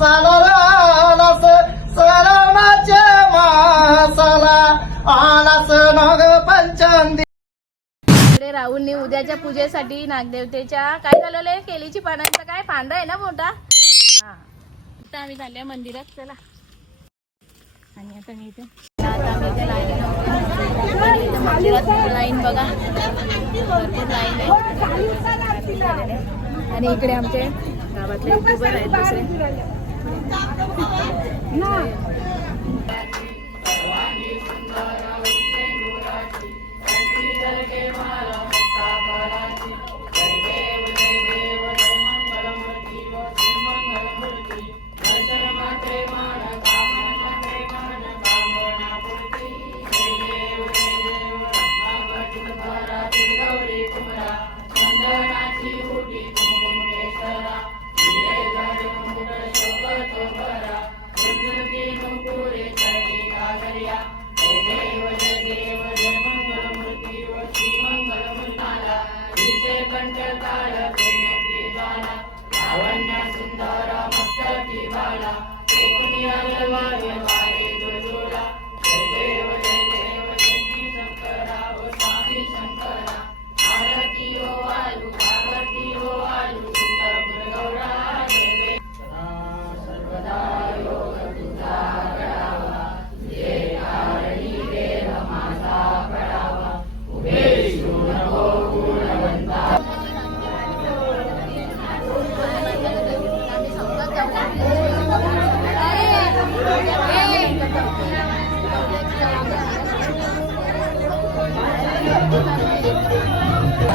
सालास सरवणाचे मासाला आलास नाग पंचमी. राहुलने उद्याच्या पूजेसाठी नागदेवतेच्या काय झालेलं आहे, केलीची पानांचा काय पांढरा आहे ना मोठा. हा आता आम्ही झाल्या मंदिरात. चला आणि आता मी इथे मंदिरात लाईन बघा, भरपूर लाईन आहे. आणि इकडे आमचे गावातले युट्यूबर आहेत दुसरे.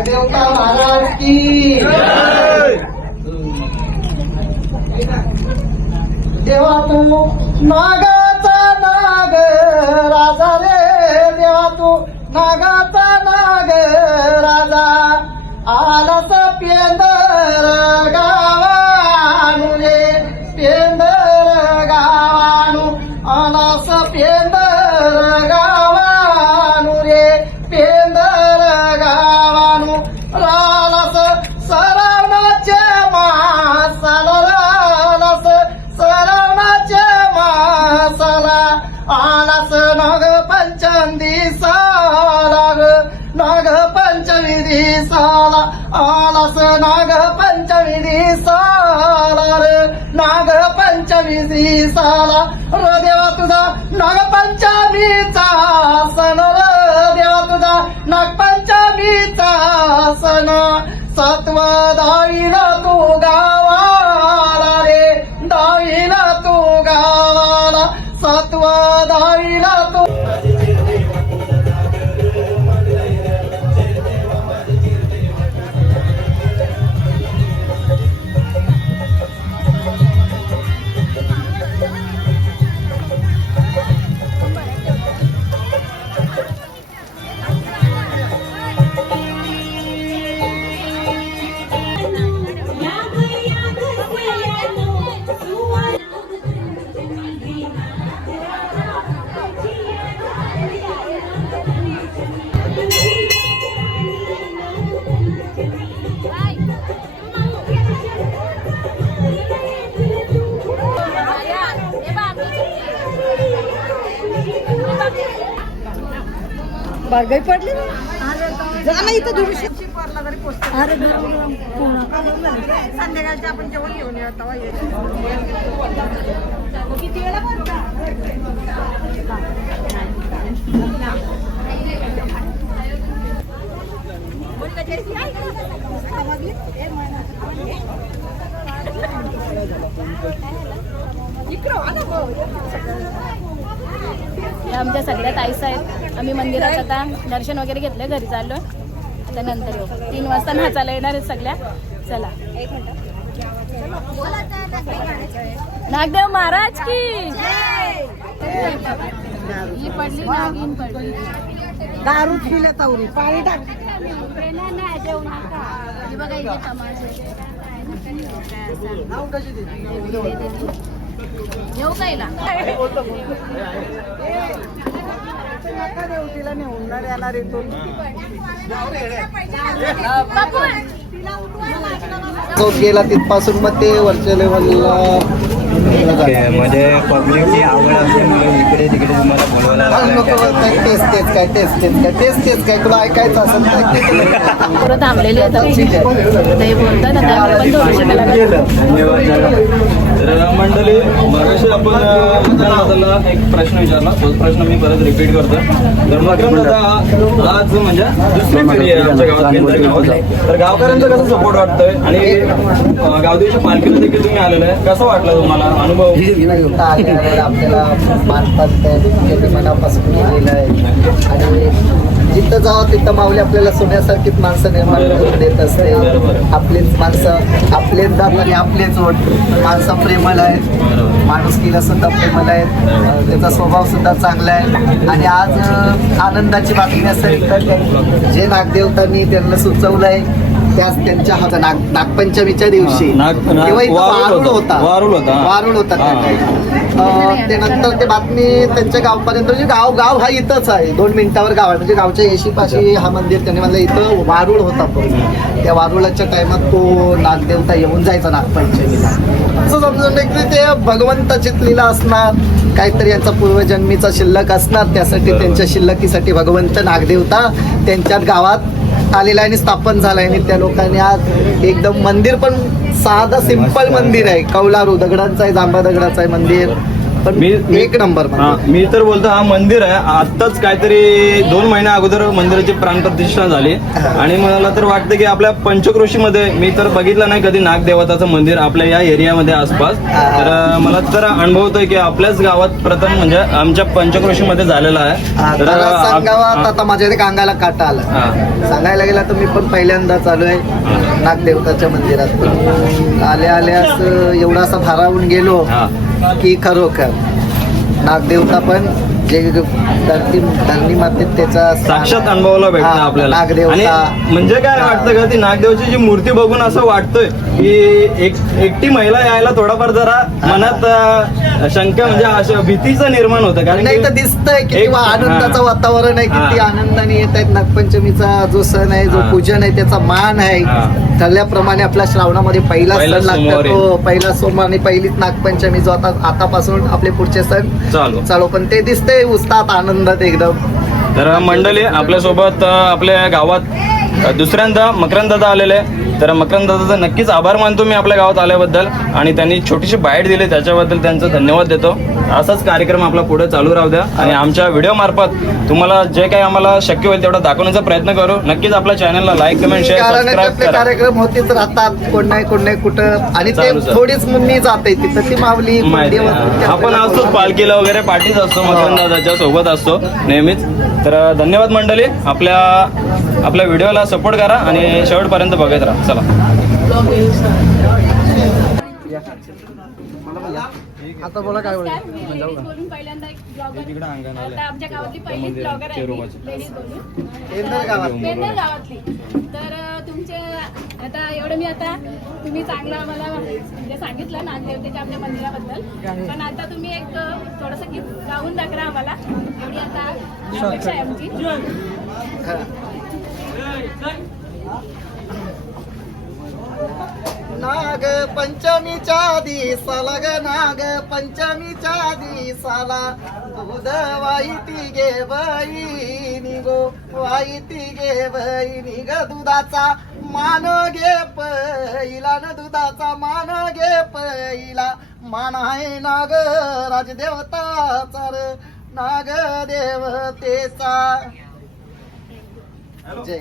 देवता महाराज की देवा तू नागाचा नाग राजा रे, देवा तू नागाचा नाग राजा आलास पेंदर गावाणू रे, पेंदर गावाणू आलास पेंदर गावाणू रे, पेंदर गावाणू रालास सरवणाचे मासाला, रालास सरवणाचे मासाला आलास नाग पंचमी दिसाला ग, नाग पंचमी दिसाला आलास नाग पंचमी दिसाला रे, नाग पंचमी दिसाला र देवा तुझा नाग पंचमीचा सण र देवा तुझा नागपंचमीचा सण. सत्व दावीला तू गावाला रे, दावीला तू गावाला, सत्व दावीला तू. बारगाई पडली ना इथं दुरुशी पडला तरी पोचतो. अरे संध्याकाळचे आपण जेवण घेऊन येऊ तेव्हा किती वेळा पडता. या आमच्या सगळ्या ताईस आहेत. आम्ही मंदिरात आता दर्शन वगैरे घेतलं, घरी चाललो. आता नंतर येऊ, 3 वाजता नाचायला येणार आहेत सगळ्या. चला नागदेव महाराज की ही पडली, नागिन पडली. दारू पिल्या तावरी पाणी टाक. बघा इथे तमाशे येऊ कायला तिला नेऊन येणार इथून. गेला तिथपासून मग ते वरच्या लेवलला म्हणजे पब्लिकची आवड असल्यामुळे इकडे तिकडे तुम्हाला बोलवायला नको तेच काय तुला ऐकायचं असेल तर परत थांबलेली होता ते बोलतात आता आपण थोडीशी त्याला तर मंडळी मगाशी आपण दादाला एक प्रश्न विचारला, तोच प्रश्न मी परत रिपीट करतो. तर मकरंद दादा आज म्हणजे दुसरी पिढी आहे आमच्या गावात, केंद्र गावात. तर गावकऱ्यांचा कसं सपोर्ट वाटतोय आणि गावदेवीच्या पालखीला देखील तुम्ही आलेलं आहे, कसं वाटलं तुम्हाला अनुभव? आपल्याला मानतात ते मनापासून केलेलं आहे आणि जिथं जावं तिथं माऊली आपल्याला सोन्यासारखीच माणसं निर्माण करून देत असते. आपलीच माणसं, आपलेच दात आणि आपलेच ओठ. माणसं प्रेमळ आहेत, माणुसकीला सुद्धा प्रेमळ आहेत, त्याचा स्वभाव सुद्धा चांगला आहे. आणि आज आनंदाची बातमी असेल तर जे नागदेवतांनी त्यांना सुचवलं आहे त्याच त्यांच्या हातात नागपंचमीच्या दिवशी तेव्हा इथं वारुळ होता त्या काही. ते नंतर ते बातमी त्यांच्या गावपर्यंत, म्हणजे गाव हा इथंच आहे, 2 मिनिटावर गाव आहे, म्हणजे गावच्या येशीपाशी हा मंदिर. त्यांनी म्हणलं इथं वारुळ होता, पण त्या वारुळाच्या टायमात तो नागदेवता येऊन जायचा नागपंचमीला. असं समजून की ते भगवंताची लीला असणार, काहीतरी यांचा पूर्वजन्मीचा शिल्लक असणार, त्यासाठी त्यांच्या शिल्लकीसाठी भगवंत नागदेवता त्यांच्याच गावात आलेला आणि स्थापन झालाय. आणि त्या लोकांनी आज एकदम मंदिर पण साधा सिंपल मंदिर आहे, कौलारू दगडांचं आहे, जांभा दगडाचं आहे मंदिर, पण एक नंबर. मी तर बोलतो हा मंदिर आहे, आत्ताच काहीतरी 2 महिन्या अगोदर मंदिराची प्राणप्रतिष्ठा झाली. आणि मला तर वाटतं की आपल्या पंचक्रोशीमध्ये मी तर बघितलं नाही कधी नागदेवताचं मंदिर आपल्या या एरियामध्ये आसपास. तर मला तर अनुभवतोय की आपल्याच गावात प्रथम म्हणजे आमच्या पंचक्रोशीमध्ये झालेला आहे. तर गावात आता माझ्या अंगाला काटा आला सांगायला गेला तर मी पण पहिल्यांदा चालू आहे नागदेवताच्या मंदिरात. आल्यास एवढासा भारावून गेलो की खरोखर नागदेवता पण जे धरणी मातेत त्याचा साक्षात अनुभवाला भेटतं आपल्याला. आणि म्हणजे काय वाटतं का ती नागदेवची जी मूर्ती बघून असं वाटतंय की एकटी महिला यायला थोडाफार जरा मनात शंका म्हणजे अशा भीतीचं निर्माण होतं. कारण नाही तर दिसतंय की आनंदाचं वातावरण आहे, किती आनंदाने येत आहेत. नागपंचमीचा जो सण आहे, जो पूजन आहे, त्याचा मान आहे. ठरल्याप्रमाणे आपल्या श्रावणामध्ये पहिला सण लागतो, तो पहिला सोमवार आणि पहिलीच नागपंचमी, जो आतापासून आपले पुढचे सण चालू. पण ते दिसतंय उत्साहात, आनंदात एकदम. तर मंडळी आपल्यासोबत आपल्या गावात दुसऱ्यांदा मकरंद दादा आलेले. तर मकरंद दादाचा नक्कीच आभार मानतो मी आपल्या गावात आल्याबद्दल, आणि त्यांनी छोटीशी बाईट दिली त्याच्याबद्दल त्यांचा धन्यवाद देतो. असाच कार्यक्रम आपला पुढे चालू राहू द्या आणि आमच्या व्हिडिओ मार्फत तुम्हाला जे काही आम्हाला शक्य होईल तेवढा दाखवण्याचा प्रयत्न करू. नक्कीच आपल्या चॅनलला लाईक, कमेंट, शेअर, सबस्क्राईब करा. कार्यक्रम होतीच राहतात, कोण नाही कुठं, आणि ते थोडीच मुन्नी जाते तिथं ती माऊली. आपण असतो पालखीला वगैरे पाठीच असतो, मकरंद दादाच्या सोबत असतो नेहमीच. तर धन्यवाद मंडळी, आपल्या व्हिडिओला सपोर्ट करा आणि शेवटपर्यंत बघत राहा. चला आता बोला काय बोलून पहिल्यांदा एक ब्लॉगर, आता आमच्या गावातली पहिलीच ब्लॉगर आहे लेडीज बोलून पेंदर गावातली. तर तुमचे आता एवढं मी आता तुम्ही चांगलं आम्हाला म्हणजे सांगितलं नागदेवतेच्या आपल्या मंदिराबद्दल, पण आता तुम्ही एक थोडंसं गीत गाऊन दाखवा आम्हाला. एवढी आता अपेक्षा आहे आमची. नाग पंचमीच्या दिवसाला ग, नाग पंचमीच्या दिवसाला दूध वाईती गे बहिणी गो, वाईती गे बहिणी ग. दुधाचा मान घे पहिला न, दुधाचा मान घे पहिला. मान आहे नाग राजदेवताचा र, नाग देवतेचा. जय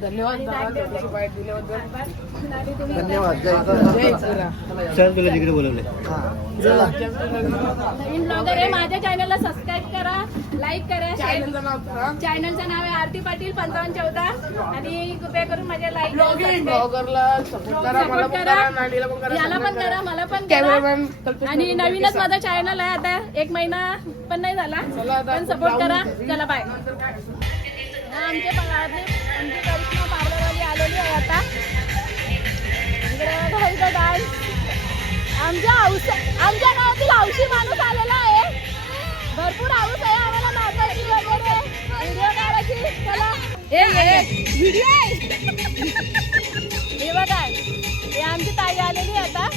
धन्यवाद. धन्यवाद. चल तुला तिकडे बोलवले. नवीन ब्लॉगर आहे, माझ्या चॅनलला सबस्क्राईब करा, लाईक करा. चॅनलचं नाव आहे आरती पाटील 5514 आणि कृपया करून माझ्या लाईक ब्लॉगरला सपोर्ट करा, याला पण करा, मला पण करा. आणि नवीनच माझा चॅनल आहे, आता 1 महिना पण नाही झाला, पण सपोर्ट करा. चला बाय. आमची करिश्मा पार्लरवाली आलेली आहे आता. इकडे डान्स आमच्या गावातील हौशी माणूस आलेला आहे. भरपूर हाऊस आहे आम्हाला नाचायची वगैरे, व्हिडिओ काढायची. चला व्हिडिओ आहे हे बघा, हे आमची ताई आलेली आहे आता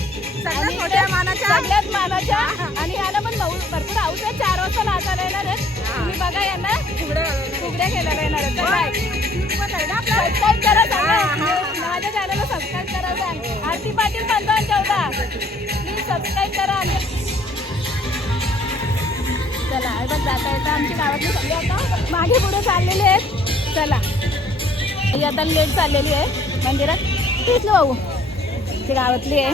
सगळ्यात मोठ्या मानाच्या. सगळ्यात मानाच्या आणि याला पण भरपूर हाऊस आहे. 4 वाजता नाचायला येणार आहेत. तुम्ही बघा यांना फुगड्या खेळायला येणार आहेत. सबस्क्राईब करा सांगा. माझ्या चॅनलला सबस्क्राईब करा सांग. आरती पाटील 15-14 प्लीज सबस्क्राईब करा. चला हे बघ जाता येता आमची गावातली सगळी आता मागे पुढे चाललेली आहेत. चला ही आता लेट चाललेली आहे मंदिरात. तिथलं भाऊ ती गावातली आहे.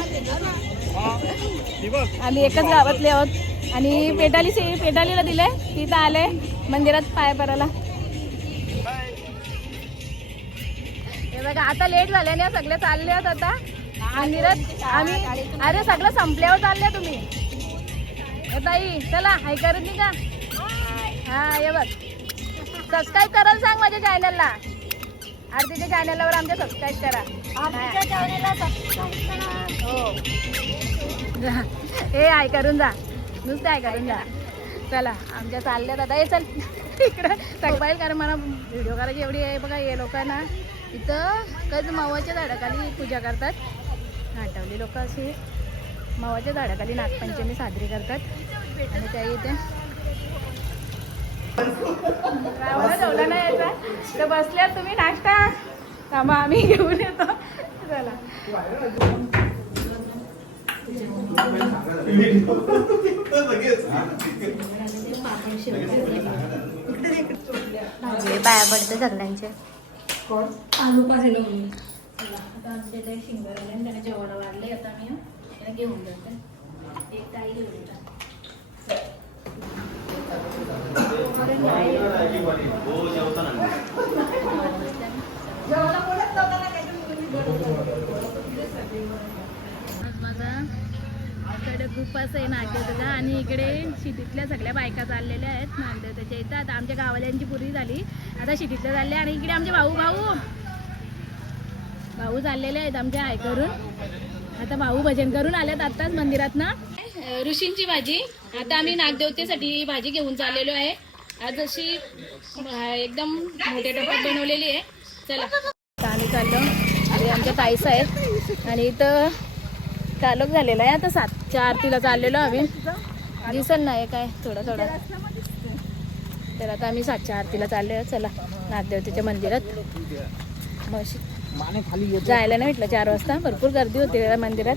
आम्ही एकच गावातले आहोत आणि पेटालीला दिले. तिथं आले मंदिरात पाय पडायला. हे बघा आता लेट झाल्याने सगळे चालले आहेत आता मंदिरात. आम्ही अरे सगळं संपल्यावर चालले तुम्ही. ताई चला हाय करत नाही का? हा हे बघ सबस्क्राईब करायला सांग माझ्या चॅनलला. आरतीच्या चॅनलवर आमच्या सबस्क्राईब करा. हो हे हाय करून जा. नुसतं हाय करून जा. चला आमच्या चालल्यात आता. हे चल इकडं मोबाईल कारण मला व्हिडिओ करायची एवढी आहे. बघा हे लोकांना इथं कधी मावाच्या झाडाखाली पूजा करतात. नाटवली लोक अशी मावाच्या झाडाखाली नागपंचमी साजरी करतात आणि त्या इथे गावाला जेवला नाही यायचा तर बसल्यात तुम्ही नाश्ता थांबा आम्ही घेऊन येतो. चला पाया पडते सगळ्यांचे. आता आमच्या इथे शिंगर आले त्याने जेवण वाढले. आता आम्ही त्याला घेऊन जाते. एक ताई घेऊन येतात. माझा खूपच आहे नागदेवतेचा आणि इकडे शिटीतल्या सगळ्या बायका चाललेल्या आहेत नागदेवतेच्या इथं. आता आमच्या गावाल्यांची पुरी झाली. आता शिटीतल्या चालल्या आणि इकडे आमचे भाऊ चाललेले आहेत आमच्या करून. आता भाऊ भजन करून आलेत आत्ताच मंदिरात ना. ऋषींची भाजी आता आम्ही नागदेवतेसाठी भाजी घेऊन चाललेलो आहे. आज अशी एकदम मोठ्या टप्प्यात बनवलेली आहे. चला आता आम्ही चाललो. आणि आमच्या ताईस आहेत आणि इथं चालक झालेला आहे. आता 7च्या आरतीला चाललेलो आम्ही. दिसन नाही काय थोडं तर आता आम्ही 7च्या आरतीला चाललो आहे. चला नागदेवतेच्या मंदिरात. जायला नाही भेटलं 4 वाजता. भरपूर गर्दी होती मंदिरात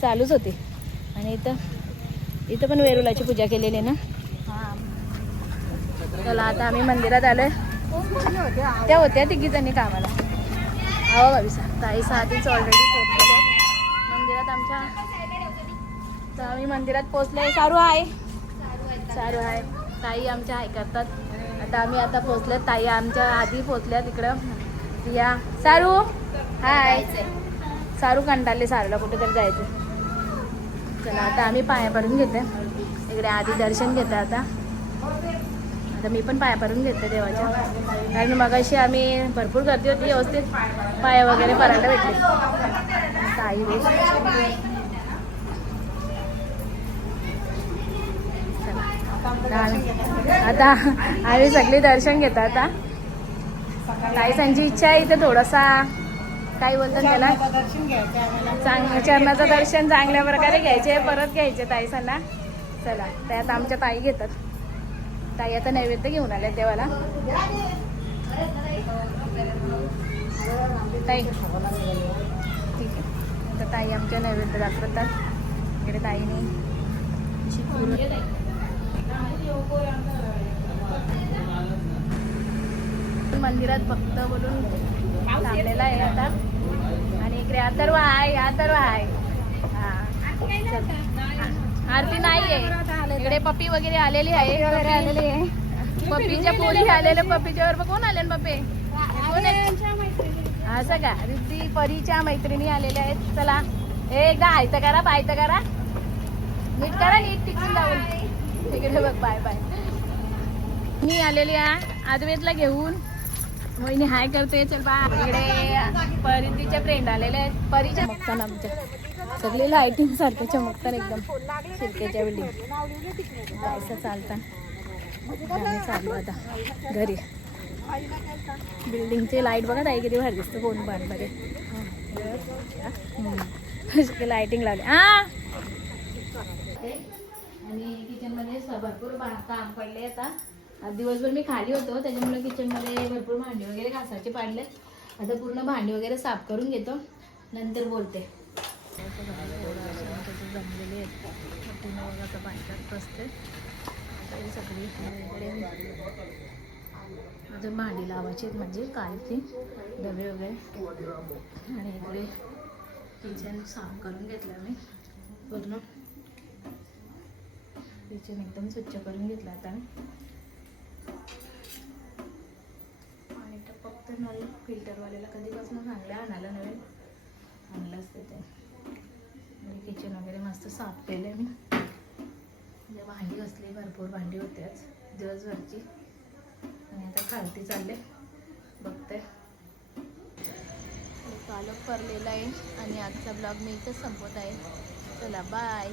चालूच होती. आणि इथं पण वेरुळाची पूजा केलेली ना. चला आता आम्ही मंदिरात आलोय. त्या होत्या 3 जणी कामाला. हो भाविसा ताई 6 ऑलरेडी पोहोचलेले मंदिरात आमच्या. तर आम्ही मंदिरात पोहोचलोय. सारू आहे ताई आमच्या हाय करतात. आता आम्ही पोहोचले. ताई आमच्या आधी पोहोचल्या तिकडं. या सारू हाय. सारू कंटाळले. सारूला कुठेतरी जायचं. चला आता आम्ही पाया पडून घेते. इकडे आधी दर्शन घेते. आता मी पण पाया पडून घेते देवाच्या. कारण मगाशी आम्ही भरपूर गर्दी होती. व्यवस्थित पाया वगैरे पडायला भेटले. ताई आता आम्ही सगळी दर्शन घेतो. आता ताईसांची इच्छा आहे इथे थोडासा काय बोलतात त्याला चरणाचं दर्शन चांगल्या प्रकारे घ्यायचे. परत घ्यायचे ताईसांना. चला त्यात आमच्या ताई घेतात. ताई आता नैवेद्य घेऊन आल्या देवाला. ताई ठीक आहे. आता ताई आमच्या नैवेद्य दाखवतात. इकडे ताईने मंदिरात भक्त बोलून थांबलेला आहे आता. आणि इकडे अथर्व आहे. हा आरती नाहीये. इकडे पप्पी वगैरे आलेली आहे. पप्पीच्या पोरी आलेल्या. पप्पीच्या बरोबर कोण आले पप्पे? असं का? रिद्धी परीच्या मैत्रिणी आलेल्या आहेत. चला हे एकदा आयतं करा पायतं करा. नीट करा. नीट टिकून जाऊन तिकडे बघ. बाय मी आलेली आहे आदवेतला घेऊन. मोहिनी हाय करते. चल बा. इकडे परितीच्या फ्रेंड आलेल्या आहेत. परीच्या चमकताना आमच्या सगळे लाईटिंग सारखं चमकतात एकदम. शिरकेच्या बिल्डिंग जायचं चालताना चालू आता घरी. बिल्डिंगचे लाईट बघा ताई किती भारी दिसतं. कोण बांधमध्ये लाइटिंग लावली हा. आणि किचनमध्ये भरपूर काम पडले. आता आज दिवसभर मी खाली होतो त्याच्यामुळे किचनमध्ये भरपूर भांडी वगैरे घासायचे पाडले. आता पूर्ण भांडी वगैरे साफ करून घेतो, नंतर बोलते. जमलेले आहेत बसते सगळी. अजून भांडी लावायची आहेत म्हणजे कालची डबे वगैरे. आणि इकडे किचन साफ करून घेतलं मी पूर्ण. किचन एकदम स्वच्छ करून घेतलं आता मी. आणि तर फक्त नळ फिल्टरवाल्याला कधीपासून सांगलं आणायला, नवीन आणलं असते ते. आणि किचन वगैरे मस्त साफ केलं आहे मी. भांडी घासली, भरपूर भांडी होते आज दिवसभरची. आणि आता खालती चालले बघते. पालक परलेला आहे आणि आजचा ब्लॉग मी इथंच संपवत आहे. चला बाय.